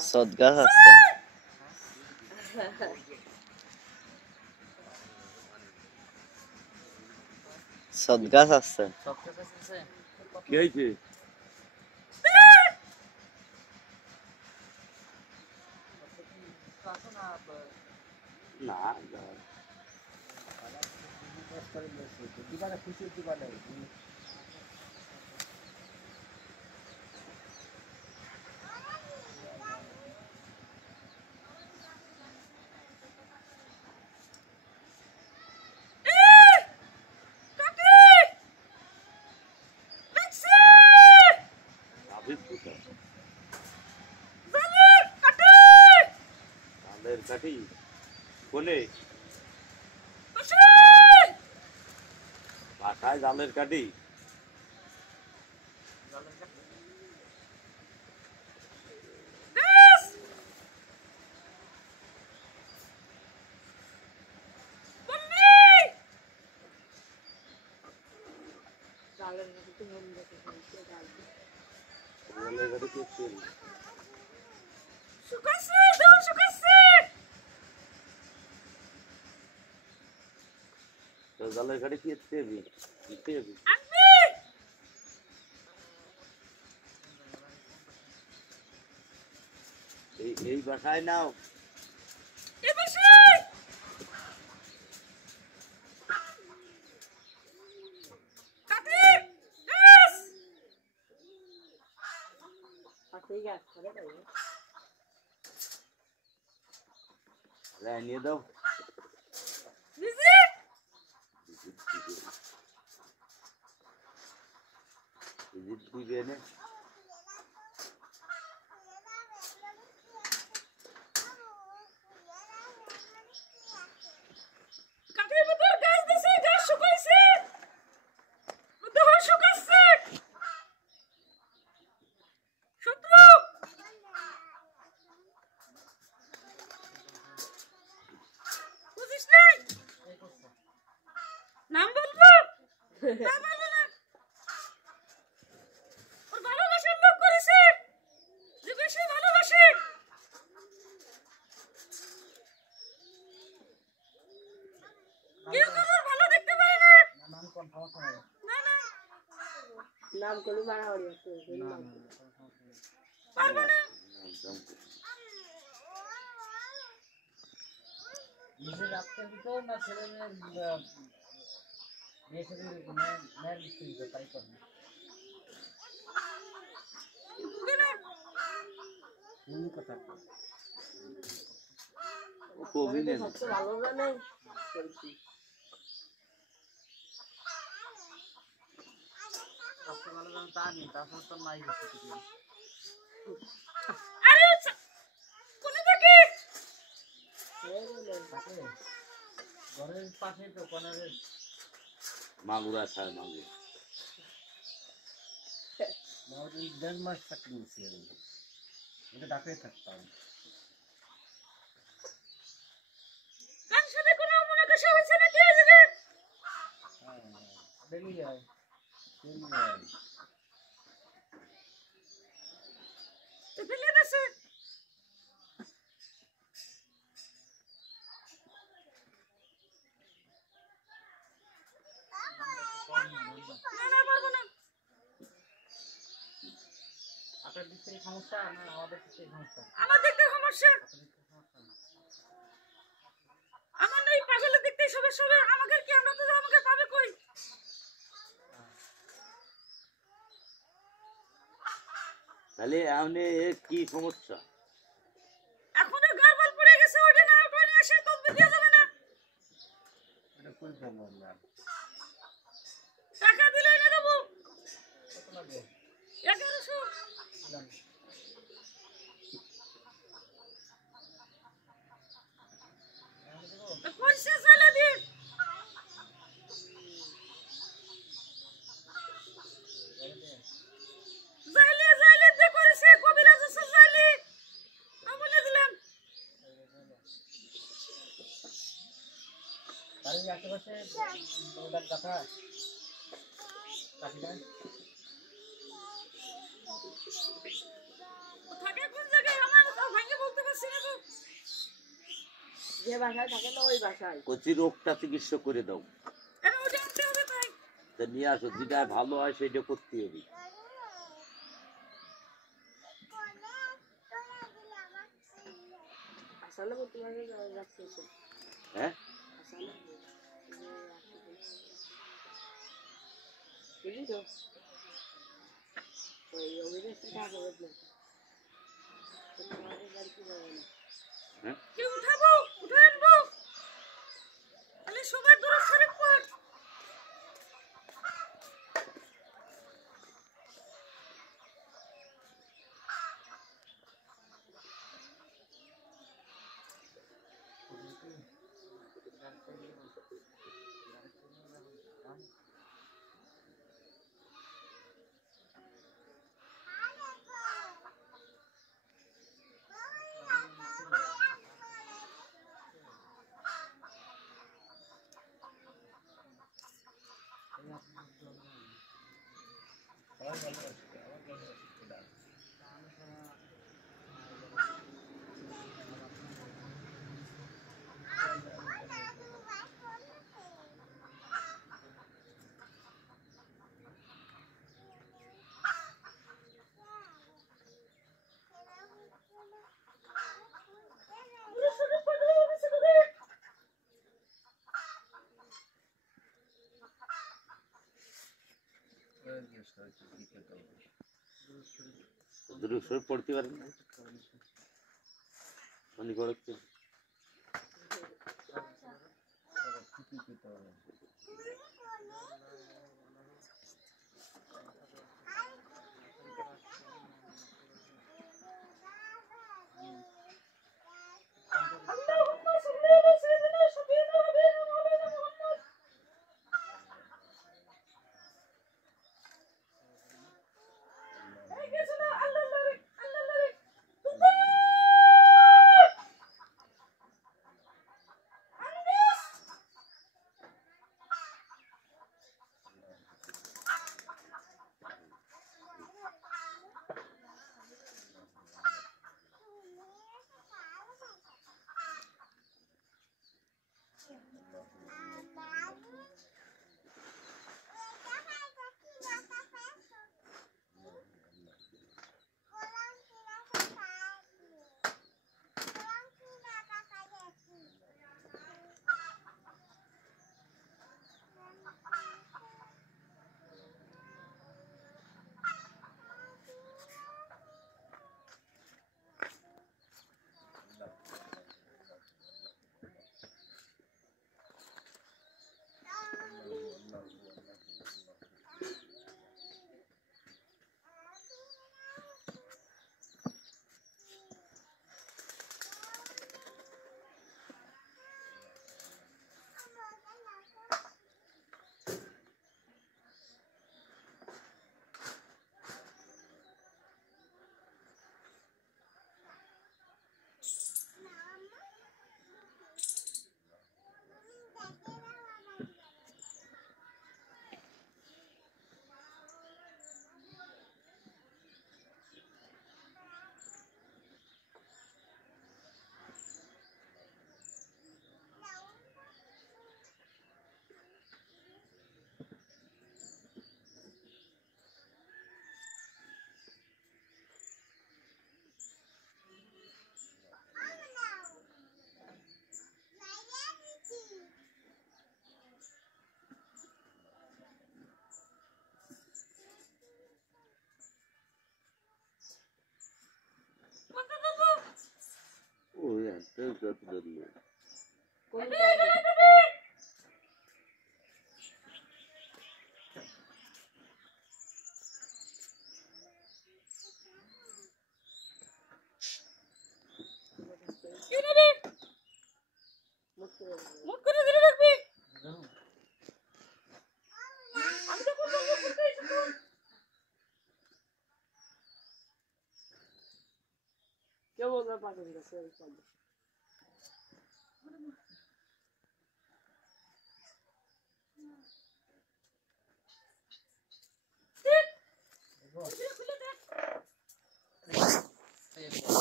সদ গাছ আছে সদ গাছ আছে কি হয়েছে না কাটি কোনে বাসায় জালের কাটি জালের গাড়ি কি এই বাসায় নাও নিয়ে দাও দিবে না নাম বলবো নাম করে মারামারি হচ্ছে পারবো না নিজে রাখতে দিতো না ছেলে মেয়ে ছেলে মেয়ের বিক্রি তাই করে কথা ভালো জানে ভালো জানে তা নেই তারপর তো নাই ঘরের পাশে তো কোনারে মাগুরা ছাড় মাগুর দেড় মাস চাকরি নিচ্ছি এটা ডাক্তারে থাকতাম আপনার দিক থেকে সমস্যা না আমাদের দিক থেকে সমস্যা আমার দিক থেকে সমস্যা আমার এই পাগলের দিক থেকে সমস্যা হবে আমাকে কি আমরা তো আমাকে পাবে কই তাহলে আপনি কি সমস্যা এখনো গারবাল পড়ে গেছে ওটা না ওটা নিয়ে এসে তদবির দেওয়া যাবে না এটা কই পাবো না টাকা দিলে এনে দেবো কত লাগবে 1100 পয়সা চাইলে দিন জাইলে দে করেছে কবিরাজ আছে জাইলে বলে দিলাম তাহলে আশেপাশে ওটা কথা কাটিনা থাকে কোন জায়গায় আমার যে বাসায় থাকে না ওই বাসায় কচি রোগটা চিকিৎসা করে দাও। আরে ওটা আনতে হবে তাই তা নিয়ে আসো, যেটা ভালো হয় সেটা করতে হবে। আসলে তোমাকে রাখতেছে হ্যাঁ, আসলে বুঝলি তো ওই অভিনেত্রী টাকা বদলে তোমাদের বাড়ি কি যাবে না হ্যাঁ, কি উঠাবো উঠে আনবো তাহলে সবাই দূরে সরে পড় দূরে সরে পড়তে পারেন না, মানে গড়াচ্ছে। ওই একটা যত ধরলো মুখ করে ধরে রাখবি আমি তো করবো করতে এসে কে বলবে পাগল গেছে ওই পাগল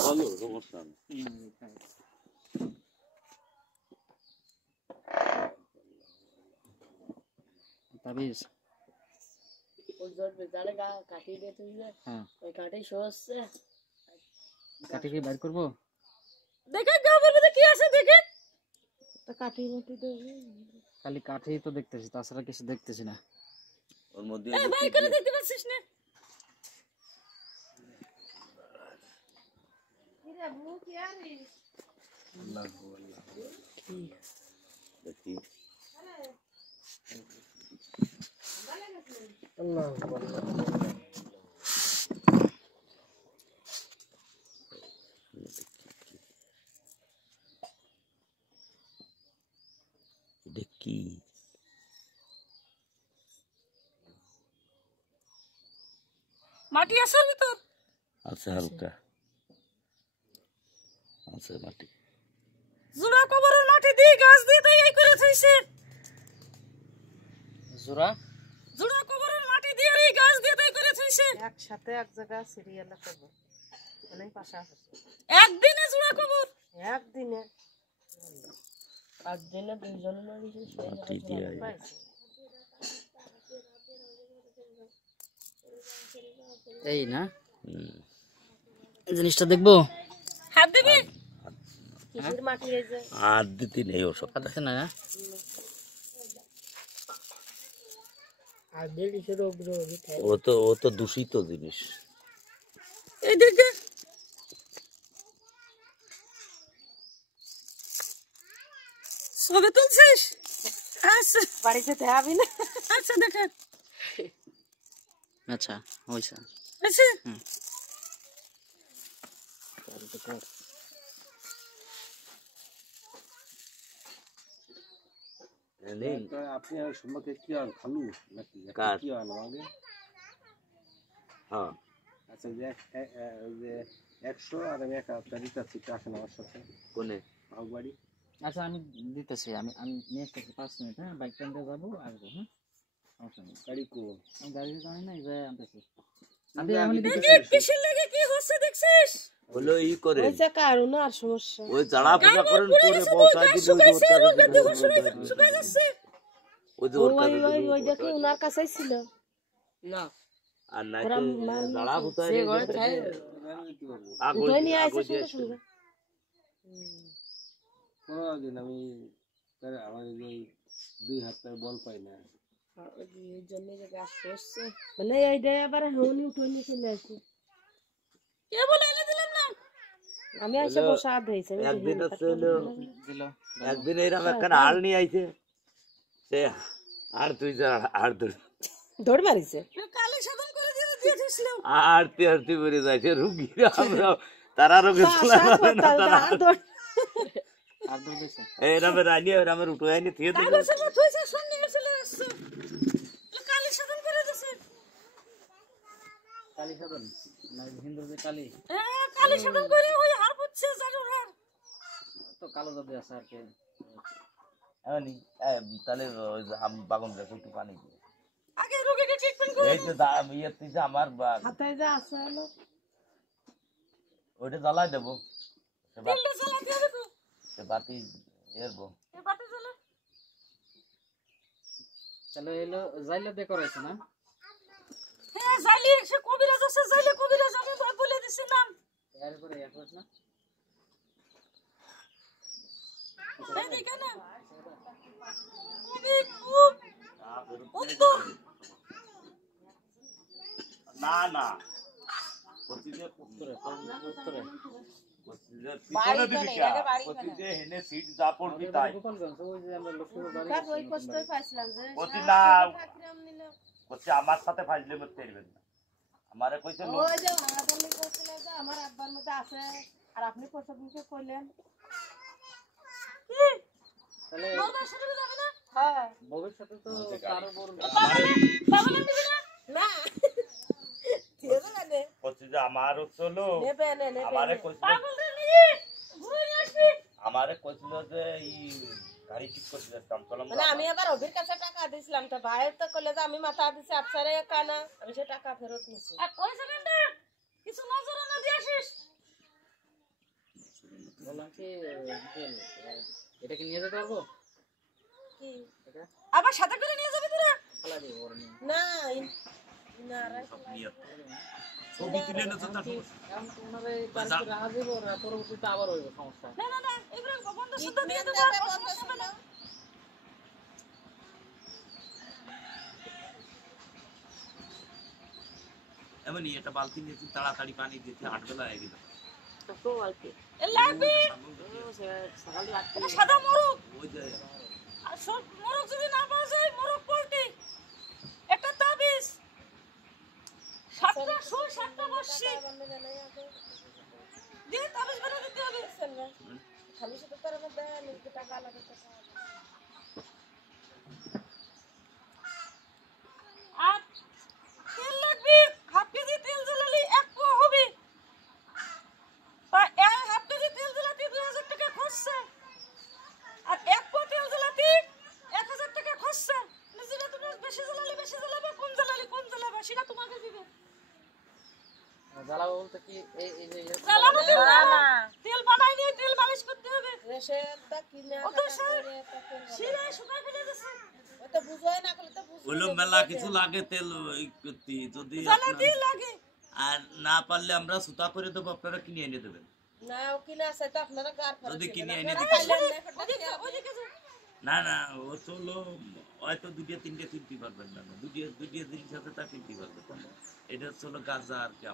বলো, সমস্যা নেই। তাবিজ ওই জড়বে জালে কাটি দিয়ে তুই হ্যাঁ ওই কাটি সহজছে কাটি কি বাইর করবো দেখে গা বলবে কি আছে দেখে তো কাটি মতি তো খালি কাঠি তো দেখতেছি তাছাড়া কিছু দেখতেছি না ওর মধ্যে এই ভাই করে দেখতে পাচ্ছিস না কিরে বউ কি আরে দেখি আল্লাহু আকবার দেখি মাটি আছে ভিতর আছে হালকা আছে মাটি জোড়া কবরের মাটি দিয়ে গাছ দিয়ে তাই এই করে থইছে জোড়া জোড়া কবরের মাটি দিয়ে এই গাছ দিয়ে তাই করে থইছে একসাথে এক জায়গা সিরিয়ালে করব মানে পাশাপাশি একদিনে জোড়া কবর একদিনে আজ দিনে দুইজন মারিছে মাটি দিয়ে পাইছে এই না হুম। এই জিনিসটা দেখবো হাত দিবি কিসের মাটি এই যে আর দিতে নেই ও সব কাটছে না আর বেরিছে রোগ রোগ ও তো দূষিত জিনিস এই দেখে সবে তুলছিস আচ্ছা বাড়িতে দেখাবি না আচ্ছা দেখে আচ্ছা হইছে আচ্ছা নেই আপনি আর সম্মুখে কি আর খালু নাকি কার? কি আর আমাকে হ্যাঁ আচ্ছা যে 100 আর আমি 1 দিতেছি টাকা আমার সাথে কোনে বাড়ি আচ্ছা আমি দিতেছি আমি আমি নিয়ে আসতেছি 5 মিনিট হ্যাঁ বাইক টাইম দিয়ে যাবো আসবো হ্যাঁ সমস্যা নেই গাড়ি কো আমি গাড়িতে জানি না যে আনতেছি আমি আমি আগে দিতেছি কিসের লাগে কি হচ্ছে দেখছিস হলো ই করে ওই যে কারণ আর সমস্যা ওই জাড়া পূজা করেন পুড়ে করে গেছে বসা গাছ দিলে ওই শুকাইছে রোগ দেহ ওর শুকাই যাচ্ছে ওই যে ওই ওর ওই কাছে ওই ওই দেখি উনার কাছেই ছিল না আর নাই ওরা তো মাল জাড়া নিয়েছে। ফুটাই সে ঘরে খায় আগো উঠাই নিয়ে আগো আসে দিয়ে সঙ্গে সঙ্গে কোনদিন আমি আমার এই 2 হাতের বল পাই না এই জন্য যে গাছ হচ্ছে মানে এই ডে আবার হেউনি উঠাই নিয়ে চলে আসে কে বলে এনে দিলাম না আমি এসে বসা ধইছে আমি একদিন দেখি হচ্ছে হলো দিল একদিন এরকম একটা হাল নিয়ে আইছে সে আর তুই যা আর তুই দৌড় মারিছে কালে সাধন করে দিয়ে দিয়েছিলাম আরতি আরতি বেড়ে যাইছে রুগীরা আমরা তারা রোগে চলে যাবে না তারা আর দূর দিছে এরকম রানি এরকম উঠে আইনি থিয়ে দিল কালে সাধন হইছে সঙ্গে চলে আসছে কালে সাধন করে দিয়েছে কালী সাধন না হিন্দুর যে কালী কালে সাধন করে ওই হার পুচ্ছে জানুর হার তো কালো জাদু আছে আর কি এমনি তাহলে ওই যে বাগন গাছ একটু পানি দিয়ে আগে রোগীকে ট্রিটমেন্ট করে এই যে ইয়ে তুই যে আমার হাতে যা আছে হলো ওইটা জ্বালাই দেবো দিল্লি জ্বালা দিয়ে দেবো সে বাতি এরবো এ বাতি জ্বালা তাহলে এলো যাইলে দে করাইছে না হ্যাঁ জাইলে সে কবিরাজ আছে জাইলে কবিরাজ আমি বলে দিছি নাম এর পরে এয়ারপোর্ট না এই দেখে না কবি খুব উত্তম না না উত্তরে উত্তরে পিছনে দিবি কে যে হেনে সিট যা পড়বি তাই গোপালগঞ্জ ওই যে আমরা লক্ষ্মীপুর বাড়ি কার ওই কষ্টই পাইছিলাম যে কচি না ঠাকুরাম নিল কচি আমার সাথে ফাজলে মতে পারবেন না আমারে কইছে লোক ওই যে আমাদের কইছিল যে আমার আব্বার মধ্যে আছে আর আপনি প্রসব মুখে কইলেন তাহলে বাবা শুরু যাবে না হ্যাঁ ভবিষ্যতে তো কারো বড় বাবা নিবি না না ঠিক আছে না কচি যে আমার চলো নেবে নে নেবে আমারে কইছিল পাগল রে নিয়ে ঘুরে নিয়ে আসবি আমারে কইছিল যে এই গাড়ি ঠিক করতে যাচ্ছিলাম চলাম মানে আমি আবার অভির কাছে টাকা দিছিলাম তো ভাইয়ের তো কইলে যে আমি মাথা দিছি আপনারে কানা আমি সে টাকা ফেরত নিছি আর ওই সেকেন্ডে কিছু নজর না দিয়ে আসিস বললাম কি আঙ্কেল এটা কি নিয়ে যেতে পারবো কি আবার সাথে করে নিয়ে যাবি তোরা খেলা দিব ওর নিয়ে। না ইনারা ছবি তুলে এনেছো তার সমস্যা। এখন তোমারে তারিখে রাখা দিব, ওরা পরবর্তীতে আবার হইব সমস্যা। না না না ইব্রাহিম বন্ধ শুদ্ধ দিয়ে ট্রিটমেন্ট দেবো দেবে বন্ধ ছিল এমনি এটা বালতি নিয়েছি, তাড়াতাড়ি পানি দিয়েছি, 8 বেলা হয়ে গেল। তো আইতে এ লাগবে সকালে রাখতে এটা সাদা মোরগ ওই যে আর সব মোরগ যদি না পাওয়া যায় মোরগ পোল্ট্রি একটা তাবিজ 7টা শো 7টা বসছি দিয়ে তাবিজ বানা দিতে হবে খালি শুধু তোর মধ্যে নিজে টাকা লাগে টাকা আর তেল লাগবে হাফ কেজি তেল জ্বালালি 1 পোয়া হবে বা হাফ কেজি তেল জ্বালাতে 2000 টাকা খরচা আর 1 পোয়া তেল জ্বালাতে 1000 টাকা খরচা নিজেরা তুমি বেশি জ্বালালে বেশি জ্বালাবে কম জ্বালাবে সেটা তোমাকে দিবে জ্বালাবো বলতে কি এই এই যে জ্বালানো তেল না তেল বানাই নিয়ে তেল মালিশ করতে হবে রেশনটা কিনে ও তো শিরে শুকাই ফেলে দিছে ওই তো বুঝোই না করলে তো বুঝবে হলো মেলা কিছু লাগে তেল ওই করতে, যদি জ্বালাতে আপনার- লাগে আর না পারলে আমরা সুতা করে দেবো, আপনারা কিনে এনে দেবেন। না ও কিনে আছে তো আপনারা গার ফেলে যদি কিনে দিবেন। এনে আপনারা দিতে খাইলেন না, ফেরত ওদিকে দিয়ে আসবেন। ওদিকে যাও। না না, ও তো হলো হয়তো 2-3টে কিনতে পারবেন না, দুটিয়া জিনিস আছে তা কিনতে পারবেন না। এটা হচ্ছে হলো গাঁজা আর কি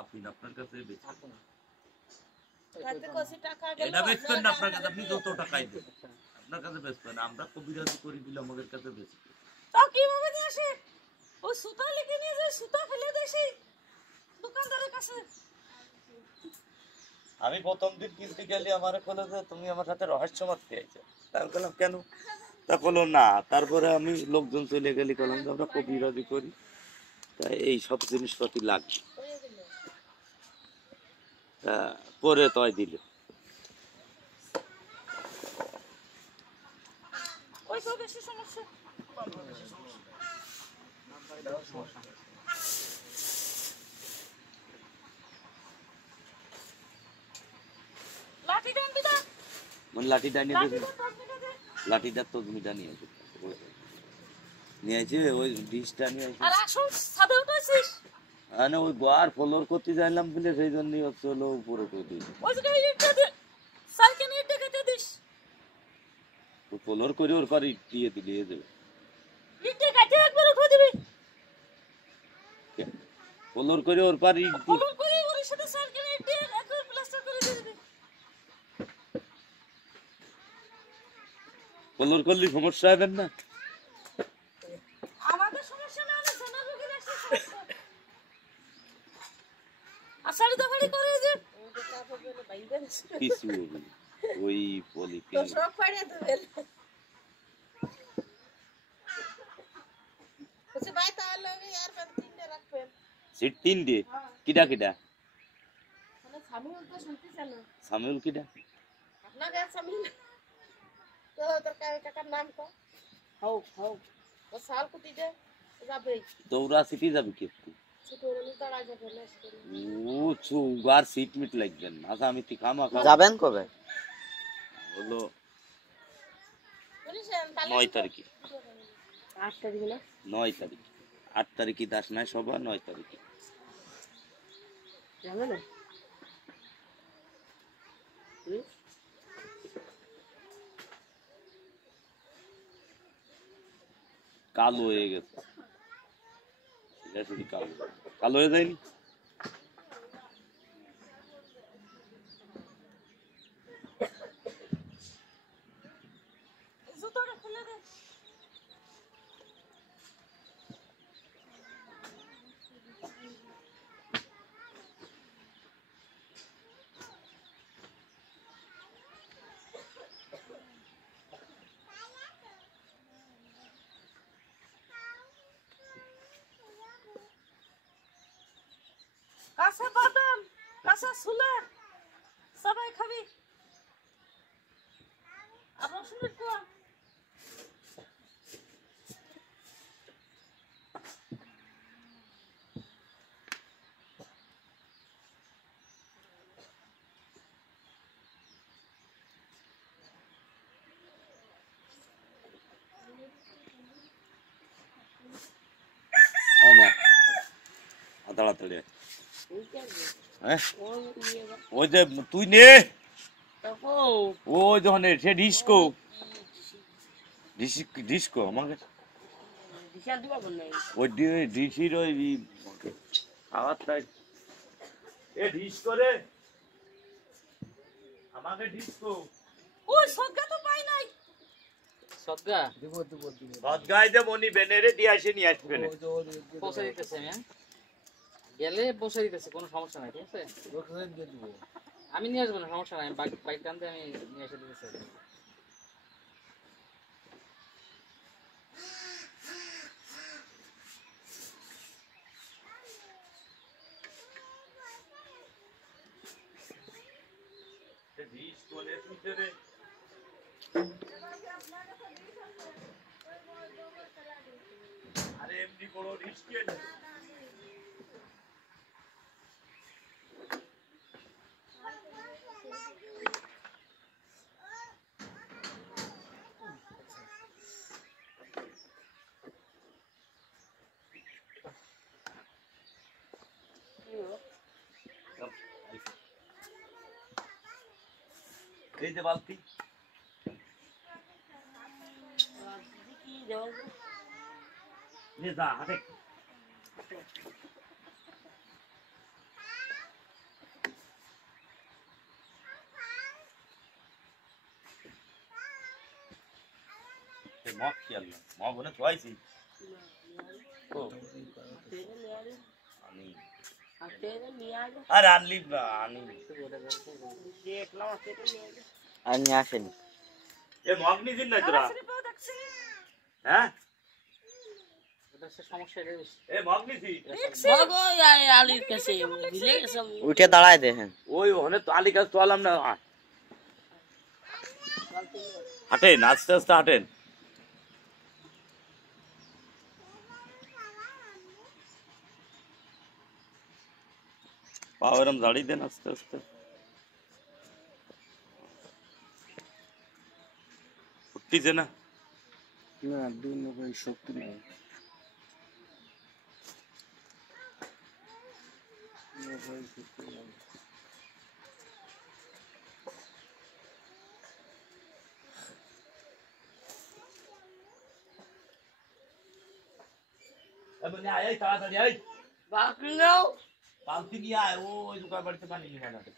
আপনি আপনার কাছে বেচবেন। আপন খাইতে কষি টাকা গেল, এটা বেচবেন না আপনার কাছে, আপনারা আপনি যত টাকাই দেন আপনার কাছে বেচবেন। আমরা কবিরাজি করি দিলে আমাদের কাছে বেচবেন। তাও কিভাবে নিয়ে আসে ও সুতা লিখে নিয়ে যায় সুতা ফেলে দেয় সেই দোকানদারের কাছে আমি প্রথম দিন কিনতে গেলে আমার বলে যে তুমি আমার সাথে রহস্য মারতে আইছো। তাই বললাম কেন? তা বললো না। তারপরে আমি লোকজন চলে গেলে বললাম যে আমরা কবিরাজি করি, তাই এই সব জিনিসপাতি লাগবে। হয়ে গেল। তা পরে তয় দিল। ওই তো বেশি সমস্যা লাঠি ডান দিদা মানে লাঠিটা নিয়ে লাঠি দিয়েছে, ডান তসবিটা দে লাঠিটা তো জমিটা নিয়ে আসে, নিয়ে আসে ওই ডিশটা নিয়ে আসে। আর আসল সাদা উঠাইছিস মানে ওই গোয়ার ফলোর করতে জানলাম বলে সেই জন্যই হচ্ছে হলো উপরে করে দিই। ওই জায়গায় ইটটা দে সাইকেল ইটটা কেটে দিস ফলোর করে ওর পরে দিয়ে দিলে হয়ে যাবে। ইটটা কেটে একবার উঠে দিবি ফলোর করে ওর পরে হলুদ করে ওর সাথে সাইকেল ইট দিয়ে একবার প্লাস্টার করে দিয়ে দিবি ফলোর করলে সমস্যা হবে না। আমাদের সমস্যা না হলে জানা রোগীর একটা সমস্যা আর শাড়ি দাফাড়ি করে যে ও যে কাপড় পরে বাইরে আছে। কিছু হবে না। ওই পলিথিন তো সব পাড়িয়ে দেবেন। বলছি ভাই তাহলে আমি আর 3টে রাখবেন। সিট 3টে। কিডা কিডা? মানে স্বামী তো শুনতেছে না। সামিউল কিডা? আপনাকে স্বামী তো তোর কাকার নাম তো হাও হাও ও সাল কুটি দে যাবে দৌড়া সিটি যাবে কি? ছোট বলি তারা যাবে না ও চুগার সিট মিট লাগবেন। আচ্ছা আমি কি কামা যাবেন কবে? হলো শুনেছেন 9 তারিখে। 8 তারিখ না 9 তারিখ। 8 তারিখে দাস নাই সভা, 9 তারিখে। জানো না কালো হয়ে গেছে। এটা শুধু কালো কালো হয়ে যায়নি। জুতোটা খুলে দে কাঁচা বাদাম কাঁচা ছোলা সবাই খাবি আবার শুনে কোয়া তাড়াতাড়ি আয়। ঠিক আছে হ্যাঁ ওই নিয়ে যা ওই যে তুই নে দেখো ওই যখন সে ডিস্কো ডিস্কো আমাকে বিশাল দিবা কোন নাই ওই ডিসির ওই খাওয়ারটা এ ডিস্কো রে আমাকে ডিস্কো ওই সজ্ঞা তো পাই নাই। সদগা সদগাই যে মনি বেনেরে দিয়ে আসে নিয়ে আসবে না পৌঁছে দিতেছে আমি, হ্যাঁ? গেলে পৌঁছে দিতেছে, কোনো সমস্যা নাই, ঠিক আছে? আমি নিয়ে আসবো না, সমস্যা নাই, বাইক টানতে আমি নিয়ে এসে দিতেছি। ডিস্কো রে তুই রে আরে এমনি বড় ডিস্কে এই যে বালতি কি যাও নে যা হাতে মগ খেয়াল না মগ বলে থুয়াইছি ও তেরে নিয়ে আয় আমি আর তেরে নিয়ে আয় আর আনলি না আনি দেখলাম তেরে নিয়ে আয় আর নিয়ে আসেনি। এ মগ নিদিন না তোরা শ্রীপাও দেখছি হ্যাঁ এটা হচ্ছে সমস্যা, এটা বেশি। এ মগ নিছি বাবা আলির কাছে দিলে সব উঠে দাঁড়ায় দেখেন। ওই ওখানে তো আলি কাজ তো আলাম না হাঁটেন আস্তে আস্তে হাঁটেন পা এরম দাঁড়িয়ে দেন আস্তে আস্তে উঠতিছে না না দুই নব্বই শক্তি নেই এমনি আয় আয় তাড়াতাড়ি আয় বাকি নাও বালতি নিয়ে আয় ওই দোকান বাড়িতে পানি নিয়ে বানাতে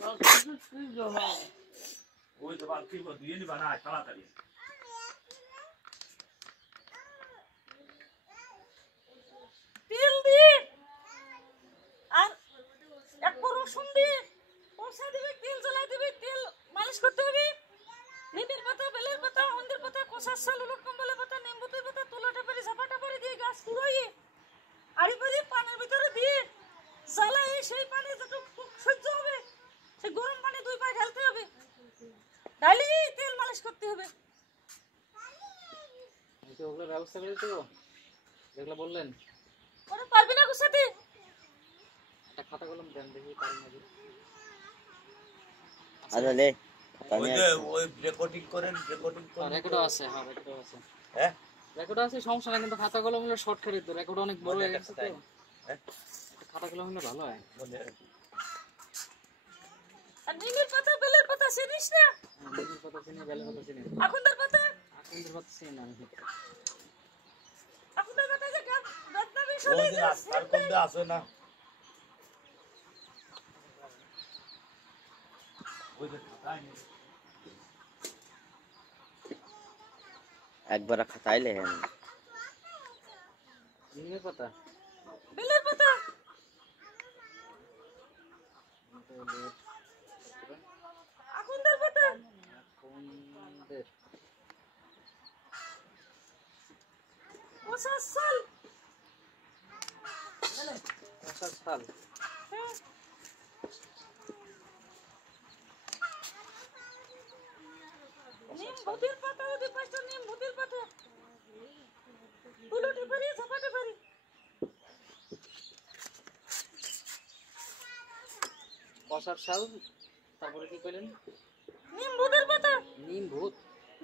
বাকি কি জমা ওই তো বালতি দিয়ে নিবা না তাড়াতাড়ি তেল দিয়ে আর এক পর রসুন দিয়ে কষা দিবে, তেল জ্বালাই দিবে, তেল মালিশ করতে হবে। নিমের পাতা, বেলের পাতা, হলদের পাতা, কষার শাল, উলট কম্বলের পাতা, নিম্বুতের পাতা, তুলাটা পারি, ঝাপাটা পারি দিয়ে গাছ কুড়াইয়ে আড়ি পারি পানের ভিতরে দিয়ে জ্বালাই সেই পানি যতটুকু সহ্য হবে সেই গরম পানি 2 পায়ে ঢালতে হবে, ঢালি তেল মালিশ করতে হবে। আমি কি ওগুলোর ব্যবস্থা করে দিতে পারবো? যেগুলো বললেন, ওরা পারবি না গুছাতে? একটা খাতা কলম দেন, দেখি পারি নাকি। আচ্ছা লে ওই যে ওই রেকর্ডিং করেন রেকর্ডিং করেন রেকর্ডও আছে, হ্যাঁ রেকর্ডও আছে, হ্যাঁ রেকর্ড আছে, সমস্যা নাই, কিন্তু খাতা কলম হলে শর্টকাটে তো, রেকর্ড অনেক বড় হয়ে গেছে তো, হ্যাঁ খাতা কলম হলে ভালো হয়। বলে আর নিমের পাতা, বেলের পাতা চিনিস না? নিমের পাতা চিনি, বেলের পাতা চিনি, আখুন্দার পাতা, আখন্দের পাতা চিনি না আমি। আখুন্দার পাতা যে বেদনা ওই বিষলে যে রাস্তার কোণে আছে না ওই যে খাতায় নেই। একবার খাতায় লেখেন। নিমের পাতা, বেলের পাতা, আখুন্দার পাতা, আখন্দের, কষার শাল, কষার শাল, হ্যাঁ, নিম ভূতের পাতা, ওদের পাঁচটা নিম ভূতের পাতা, উলটে পারি, ঝাপাতে পারি। কষার শাল, তারপরে কি কইলেন? নিম ভূতের পাতা, নিম ভূত,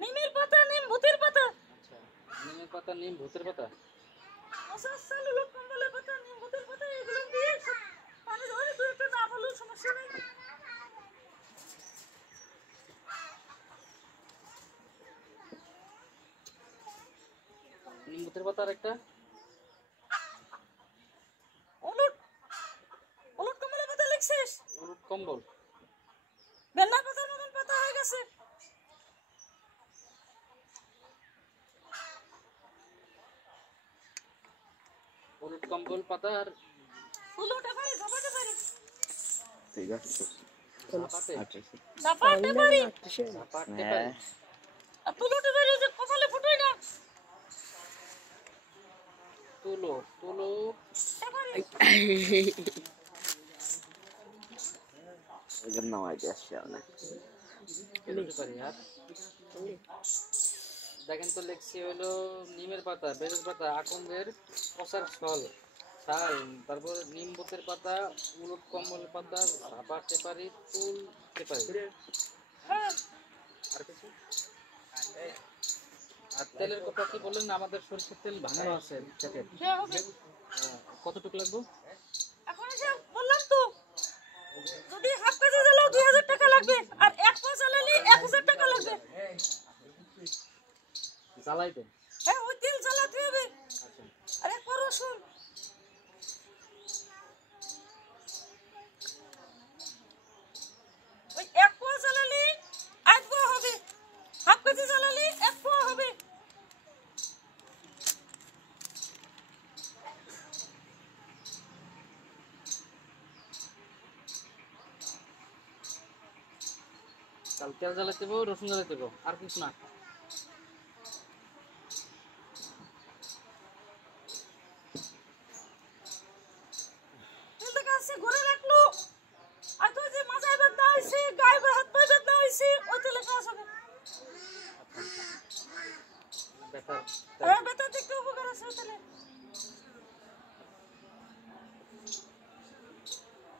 নিমের পাতা, নিম ভূতের পাতা, আচ্ছা, নিমের পাতা, নিম ভূতের পাতা, কষার শাল, উলট কম্বলের পাতা, নিম ভূতের পাতা, এই পানিগুলো দিয়ে পানি ধরে দু একটা না বললেও সমস্যা নেই। নিম্বুতের পাতা আর একটা উলট উলট কমলা পাতা লিখছিস? উলট কম্বল। বেলা পাতার মতন পাতা হয়ে গেছে। উলট কম্বল পাতা আর উলটে পারি ঝাপাতে পারি ঠিক আছে। ঝাপাতে আচ্ছা ঝাপাতে পারি ঝাপাতে হ্যাঁ পারি। আর তুলোটে পারি যে কপালে ফুটোই না তুলো তুলো ওই জন্য আইডিয়া আসছে অনেক। তুলতে পারি। আর দেখেন তো লেখছি হলো নিমের পাতা, বেলের পাতা, আকন্দের পচার ছল ছাল, তারপর নিম্বুতের পাতা, উলট কম্বলের পাতা, ঝাপা টেপারি, তুল টেপারি। হ্যাঁ আর কিছু? আর তেলের কথা কি বললেন? আমাদের সরষের তেল ভাঙানো আছে প্যাকেট। হ্যাঁ হবে। কতটুকু লাগবে? এখন যে বললাম তো যদি হাফ কেজি দিলেও 2000 টাকা লাগবে আর এক পা চালালে 1000 টাকা লাগবে। জ্বালাইতে? হ্যাঁ ওই তেল জ্বালাতে হবে। আচ্ছা। আর এক পা রসুন। ওই এক পা চালালে 8 পা হবে, হাফ কেজি চালালে 1 পা হবে। তাহলে তেল জ্বালাইতে দেবো, রসুন জ্বালাইতে দেবো, আর কিছু না? তেলটা কাছে ঘরে রাখলো আর তো যে মাথায় ব্যথা হইছে, গায়ে বা হাত পায়ে ব্যথা হইছে, ওই তেলে কাজ হবে। ব্যথার হ্যাঁ ব্যথা দেখতে উপকার আছে ওই তেলে।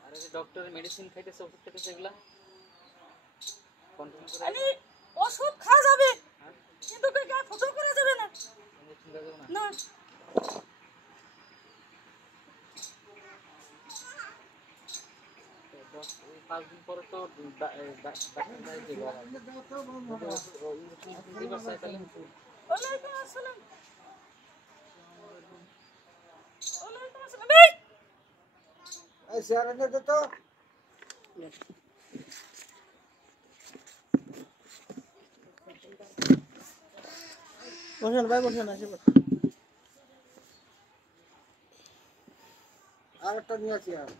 আর এই যে ডক্টরের মেডিসিন খাইতেছে, ওষুধ খাইতেছে, এগুলা কন্টিনিউ করে মানে ওষুধ খাওয়া যাবে হ্যাঁ? কিন্তু গায়ে ফুটো করা যাবে না। ইঞ্জেকশন দেওয়া যাবে না? না তো 5 দিন পরে তো ডাক্তার দেবে আবার। ইঞ্জেকশন দিবার চাই তাহলে ওয়ালাইকুম আসসালাম। ওয়ালাইকুম আসসালাম। এই এই চেয়ারে নে দে তো। বসেন ভাই বসেন আসে আর একটা নিয়ে আসি আর।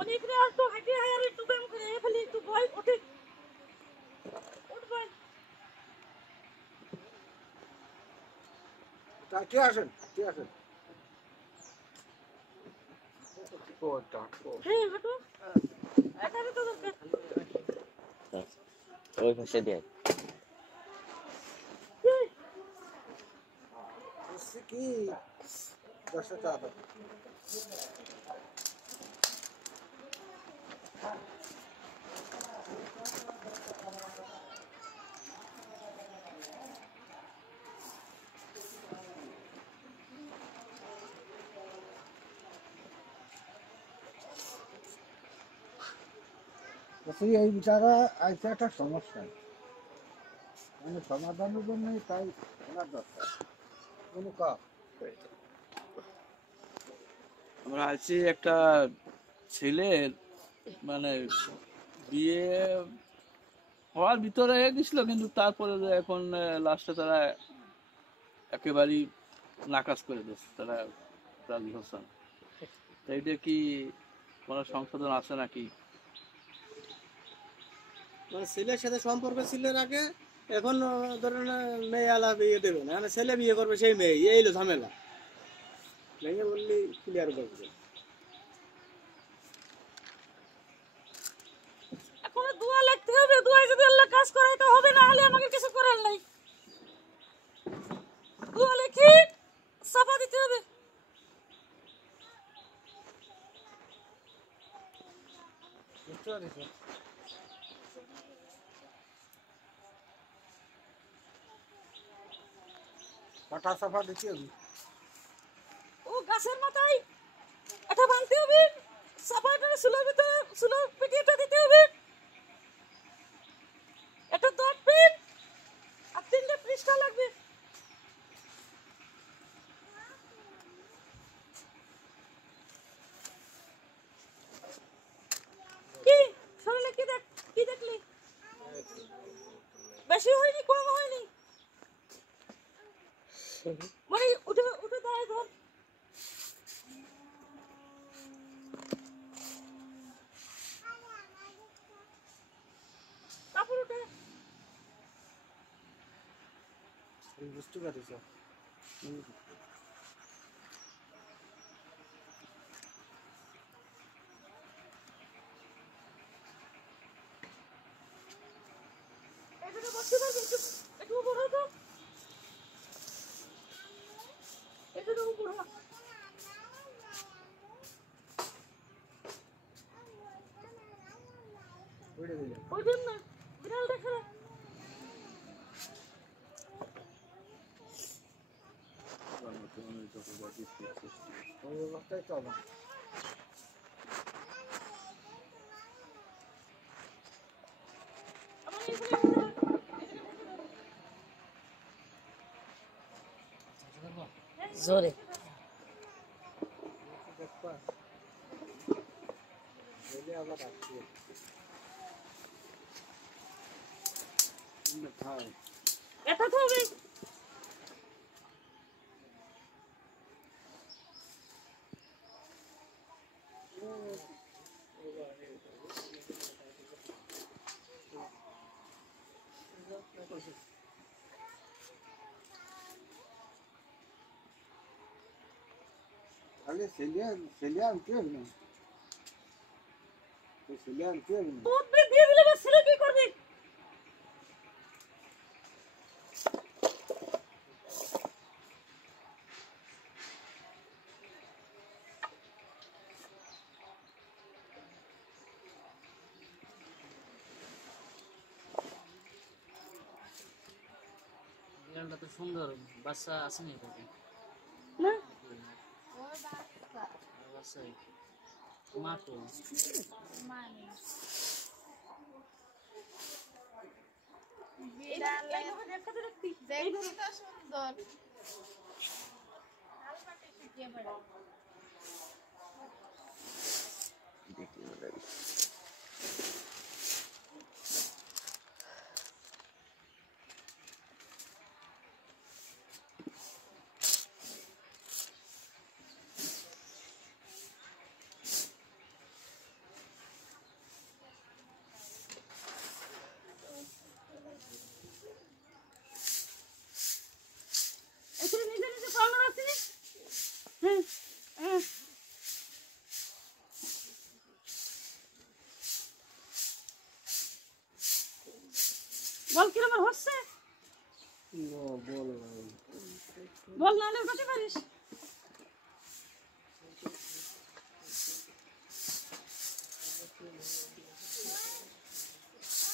অনেক রে আর তো হাঁটি হায়ার একটু ব্যায়াম করে ফেলি একটু ভয় ওঠে। উঠ ভাই। তা কে আসেন? কে আসেন? হ্যাঁ হাঁটো। এটারে তো দরকার। ওই পাশে দিয়ে এই, বুঝছি কি 10 টাকা দাও। বলছি এই বিচারে আইসে একটা সমস্যা, মানে সমাধানের জন্য তাই ওনার দরকার। কোনো কাজ আমরা আছি একটা ছেলের মানে বিয়ে হওয়ার ভিতরে গেছিল, কিন্তু তারপরে যে এখন লাস্টে তারা একেবারেই নাকাজ করে দিচ্ছে, তারা রাজি হচ্ছে না। তো এইটা কি কোনো সংশোধন আছে নাকি? মানে ছেলের সাথে সম্পর্ক ছিল এর আগে, এখন ধরেন মেয়ে আলা বিয়ে দেবে না, মানে ছেলে বিয়ে করবে সেই মেয়ে, এই হলো ঝামেলা। ভেঙে বললি ক্লিয়ার করবে। এখন দোয়া লিখতে হবে, দোয়ায় যদি আল্লাহ কাজ করায় তো হবে, না হলে আমাকে কিছু করার নাই। দোয়া লিখি সাফা দিতে হবে। বুঝতে পারিস? কাটা চাপা দিতে হবে। ও গাছের মাথায় এটা বানতে হবে, সাপাটা সুলোর ভিতরে সুলোর পেটিটা দিতে হবে, এটা দট পিন আর 3টে পৃষ্ঠা লাগবে। কি শরীরে কি দেখলি? বেশি হয়নি, কম হয়নি? মানে উঠে উঠে দাঁড়ায় ধর। কাপড় উঠে বুঝতে পারিস এখানে বসতে পারবি? একটু উপর হতো, এখানে উপর হ। ওই দিন না বিড়াল দেখে না। ওই অবস্থায় তো হবে। আমার এখানে জোরে দেখবা বলে আবার আসছে এটা তো হবে। খালি সেলিয়ান কি হবে না? সেলিয়ান কি হবে না? দুধ দিয়ে দিলে বা ছেলে কি করবে? বিড়ালটা তো সুন্দর, বাচ্চা আসেনি কবে? না বাচ্চা মা তো এইভাবে দেখাতে রাখবি। এইভাবে এখানে নিজে নিজে পাওনা রাখছিস। হ্যাঁ হ্যাঁ বল কিরকম হচ্ছে? বল নাহলে উঠাতে পারিস।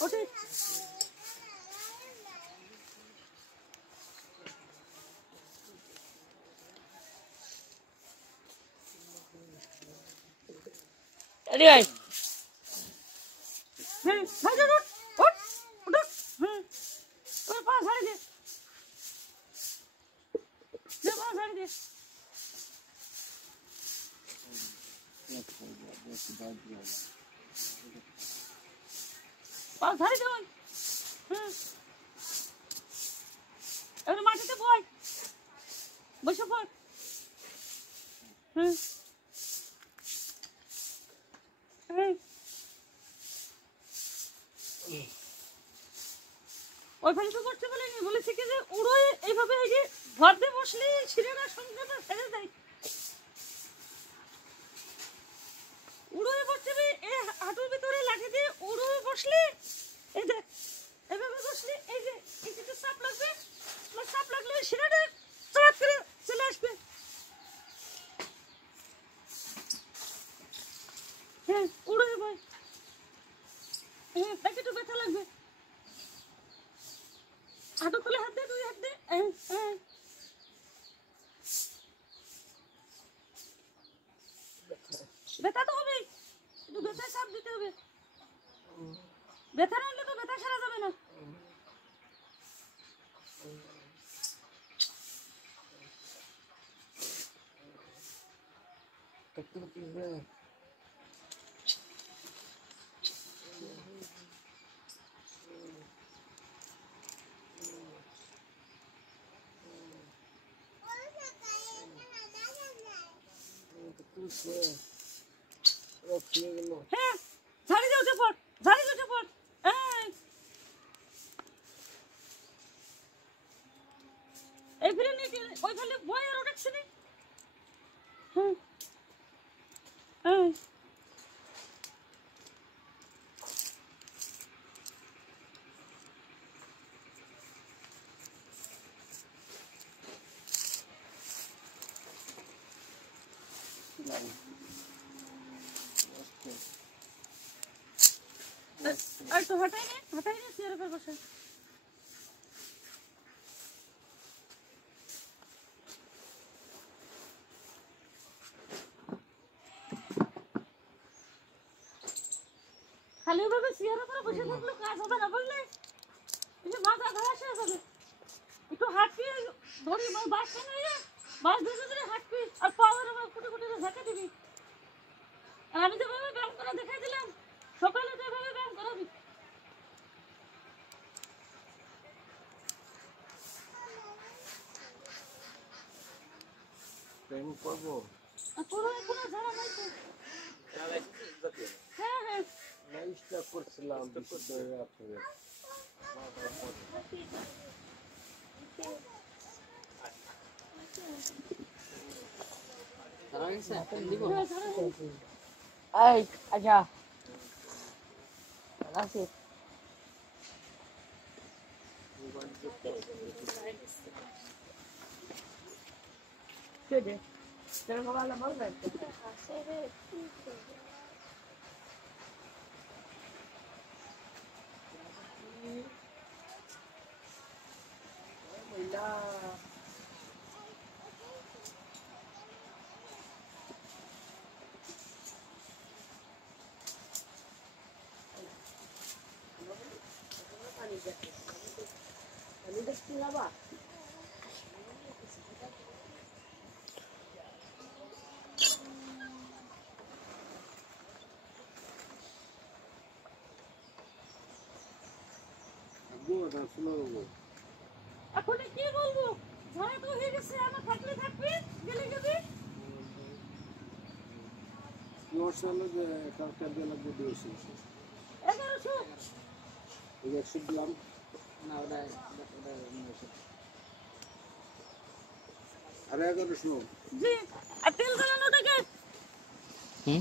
ওঠে এডি ভাই হ্যাঁ ভাই উঠ উঠ উঠ। হ্যাঁ তোর পা ছাড়ি দে, পা ছাড়ি দে। পা ছাড়ি দে। হ্যাঁ এবার মাটিতে বয়, বসে পড়। হ্যাঁ হ্যাঁ ওইখানে তো করতে বলিনি, বলেছি কি যে উড়োয় এইভাবে এই যে ভর দিয়ে বসলে ছিঁড়েটা সংখ্যাটা ছেড়ে দেয়। উড়োয় বসতে হবে, এই হাঁটুর ভিতরে লাঠি দিয়ে উড়োয় বসলে এই দেখ এভাবে বসলে এই যে এই যে চাপ লাগবে, চাপ লাগলে ছিঁড়েটা চড়াত করে চলে আসবে। হ্যাঁ উড়োয় বয়। হ্যাঁ তাকে একটু ব্যথা লাগবে। হাঁটু তুলে হাত দে, দুই হাত দে। ব্যথা না হলে তো ব্যথা সারা যাবে না। হ্যাঁ, ঝাড়ি দিয়ে উঠে পড়, ঝাড়ি দিয়ে উঠে পড়। এই ফিরে নিয়ে ওই ফেলে বই আর ওঠাচ্ছে না। হ্যাঁ হ্যাঁ আর তো হটাই নে চেয়ারের উপর বসে। খালি ওইভাবে চেয়ারের উপর বসে থাকলে কাজ হবে না, বুঝলে? এই মাথা ঘাস হয়ে যাবে। একটু হাঁটবি, ধরি বাস নিয়ে বাস ধরে ধরে হাঁটবি আর পাওয়ার আমার কুটে কুটে ঝাঁকা দিবি। আর আমি যেভাবে ব্যায়াম করা দেখাই দিলাম, সকালে তো এভাবে ব্যায়াম করাবি। করবো আর তোর কোনো ঝাড়া নাই তো? হ্যাঁ হ্যাঁ নাইসটা করছিলাম বিশুদ্ধ রাত্রে। সারা গেছে দিব হ্যাঁ ঝাড়া হয়েছে। এই আচ্ছা রাখি কে দে তোর বাবা বলবে আমি দেখছি বাবা এখন কি বলবো? ঝাড়া তো হয়ে গেছে, আমার থাকলে থাকবে, গেলে গেলে। যে কালকে বেলা দিয়ে এসে 1100 এই একশো দিলাম না ওটা আর 1100 জি। আর তেল জ্বালানোটাকে হুম